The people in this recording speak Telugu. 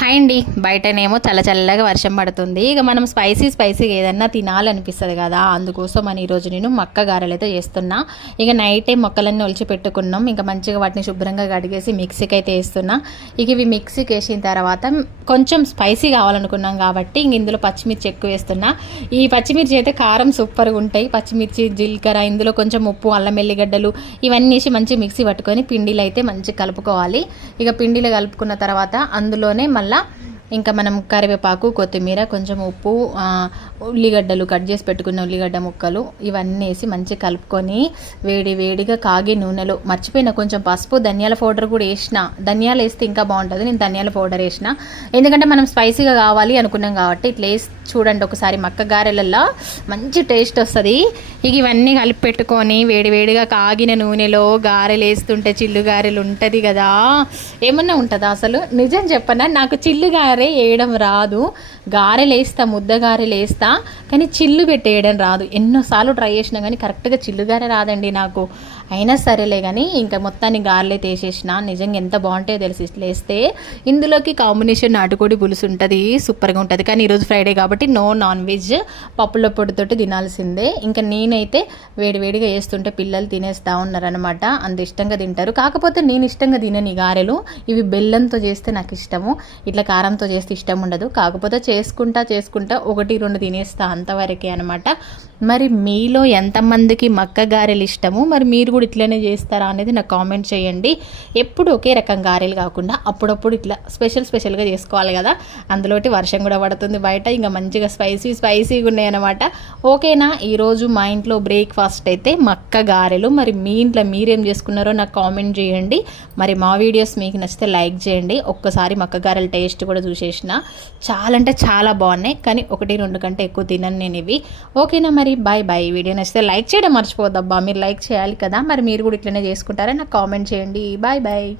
హాయ్ అండి. బయటనేమో చల్లగా వర్షం పడుతుంది. ఇక మనం స్పైసీగా ఏదన్నా తినాలనిపిస్తుంది కదా, అందుకోసం అని ఈరోజు నేను మక్క గారెలు అయితే చేస్తున్నా. ఇక నైటే మొక్కలన్నీ ఒలిచి పెట్టుకున్నాం. ఇంకా మంచిగా వాటిని శుభ్రంగా కడిగేసి మిక్సీకి అయితే వేస్తున్నా. ఇక ఇవి మిక్సీకి వేసిన తర్వాత కొంచెం స్పైసీ కావాలనుకున్నాం కాబట్టి ఇంక ఇందులో పచ్చిమిర్చి ఎక్కువ వేస్తున్నా. ఈ పచ్చిమిర్చి అయితే కారం సూపర్గా ఉంటాయి. పచ్చిమిర్చి, జీలకర్ర, ఇందులో కొంచెం ఉప్పు, అల్లం వెల్లిగడ్డలు ఇవన్నీ వేసి మంచి మిక్సీ పట్టుకొని పిండిలో అయితే మంచిగా కలుపుకోవాలి. ఇక పిండిలో కలుపుకున్న తర్వాత అందులోనే మళ్ళీ ఇంకా మనం కరివేపాకు, కొత్తిమీర, కొంచెం ఉప్పు, ఉల్లిగడ్డలు కట్ చేసి పెట్టుకున్న ఉల్లిగడ్డ ముక్కలు ఇవన్నీ వేసి మంచిగా కలుపుకొని వేడిగా కాగే నూనెలో మర్చిపోయిన కొంచెం పసుపు, ధనియాల పౌడర్ కూడా వేసిన. ధనియాలు వేస్తే ఇంకా బాగుంటుంది, నేను ధనియాల పౌడర్ వేసిన. ఎందుకంటే మనం స్పైసీగా కావాలి అనుకున్నాం కాబట్టి ఇట్లా వేసి చూడండి ఒకసారి. మక్క గారెలల్లో మంచి టేస్ట్ వస్తుంది. ఇక ఇవన్నీ కలిపి పెట్టుకొని వేడిగా కాగిన నూనెలో గారెలు వేస్తుంటే చిల్లు గారెలు ఉంటుంది కదా, ఏమన్నా ఉంటుందా అసలు? నిజం చెప్పనా, నాకు చిల్లు గారె వేయడం రాదు. గారెలు వేస్తా, ముద్ద గారెలు వేస్తా, కానీ చిల్లు పెట్టేయడం రాదు. ఎన్నోసార్లు ట్రై చేసినా కానీ కరెక్ట్గా చిల్లు గారె రాదండి నాకు. అయినా సరేలే కానీ ఇంకా మొత్తాన్ని గారెలు అయితే వేసేసిన. నిజంగా ఎంత బాగుంటాయో తెలిసి ఇట్లా వేస్తే. ఇందులోకి కాంబినేషన్ నాటుకోడి పులుసు ఉంటుంది, సూపర్గా ఉంటుంది. కానీ ఈరోజు ఫ్రైడే కాబట్టి నో నాన్ వెజ్, పప్పుల పొడితోటి తినాల్సిందే. ఇంకా నేనైతే వేడిగా వేస్తుంటే పిల్లలు తినేస్తూ ఉన్నారనమాట. అంత ఇష్టంగా తింటారు. కాకపోతే నేను ఇష్టంగా తినని గారెలు ఇవి బెల్లంతో చేస్తే నాకు ఇష్టము, ఇట్లా కారంతో చేస్తే ఇష్టం ఉండదు. కాకపోతే చేసుకుంటా 1-2 తినేస్తా, అంతవరకే అనమాట. మరి మీలో ఎంతమందికి మక్క గారెలు ఇష్టము, మరి మీరు కూడా ఇట్లనే చేస్తారా అనేది నాకు కామెంట్ చేయండి. ఎప్పుడు ఒకే రకం గారెలు కాకుండా అప్పుడప్పుడు ఇట్లా స్పెషల్గా చేసుకోవాలి కదా. అందులోటి వర్షం కూడా పడుతుంది బయట, ఇంకా మంచిగా స్పైసీగా ఉన్నాయి అనమాట. ఓకేనా, ఈరోజు మా ఇంట్లో బ్రేక్ఫాస్ట్ అయితే మక్క గారెలు. మరి మీ ఇంట్లో మీరేం చేసుకున్నారో నాకు కామెంట్ చేయండి. మరి మా వీడియోస్ మీకు నచ్చితే లైక్ చేయండి. ఒక్కసారి మక్క గారెల టేస్ట్ కూడా చూసేసిన, చాలా అంటే చాలా బాగున్నాయి. కానీ 1-2 కంటే ఎక్కువ తినను నేను ఇవి. ఓకేనా, మరి బాయ్. వీడియో నచ్చితే లైక్ చేయడం మర్చిపోద్దబ్బా, మీరు లైక్ చేయాలి కదా. మరి మీరు కూడా ఇట్లనే చేసుకుంటారా నాకు కామెంట్ చేయండి. బాయ్.